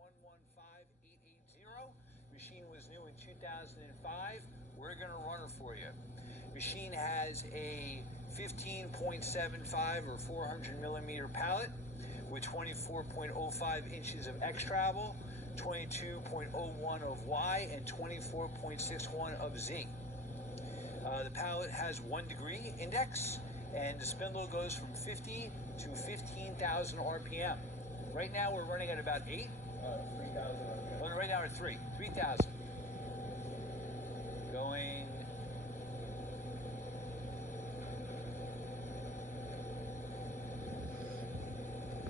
115880. Machine was new in 2005. We're going to run her for you. Machine has a 15.75 or 400 millimeter pallet with 24.05 inches of X travel, 22.01 of Y, and 24.61 of Z. The pallet has 1 degree index, and the spindle goes from 50 to 15,000 RPM. Right now we're running at about 8. 3,000. Well, right now we're at 3,000. Going.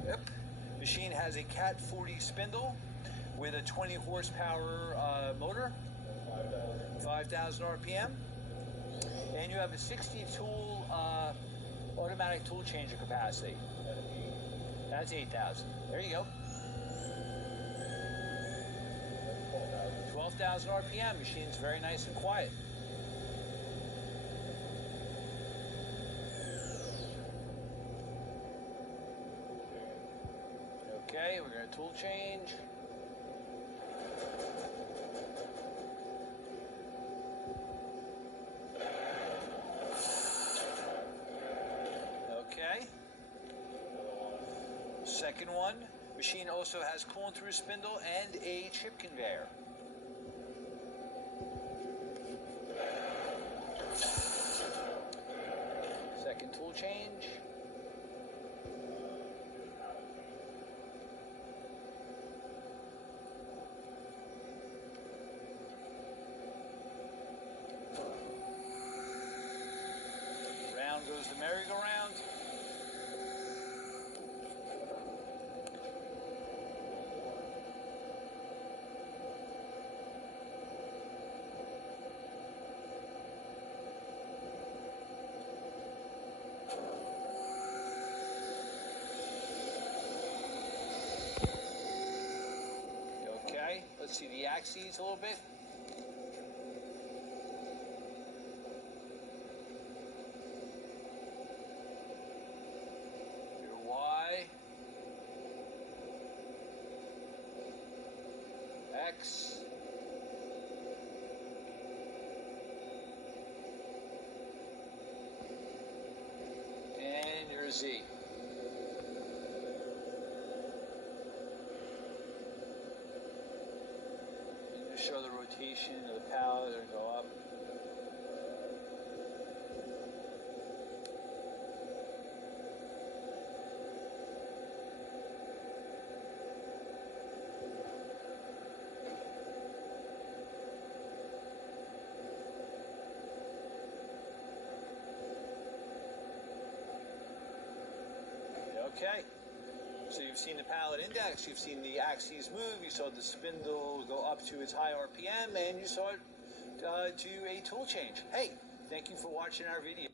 Yep. Machine has a Cat 40 spindle with a 20 horsepower motor, 5,000 RPM, and you have a 60 tool automatic tool changer capacity. That's 8,000. There you go. 12,000 RPM. Machine's very nice and quiet. Okay, we're going to tool change. Okay. Second one. Machine also has coolant through spindle and a chip conveyor. Second tool change. Round goes the merry-go-round. Okay, let's see the axes a little bit. Your Y, X, and your Z. Show the rotation of the pallet or go up. Okay. So you've seen the pallet index, you've seen the axes move, you saw the spindle go up to its high RPM, and you saw it do a tool change. Hey, thank you for watching our video.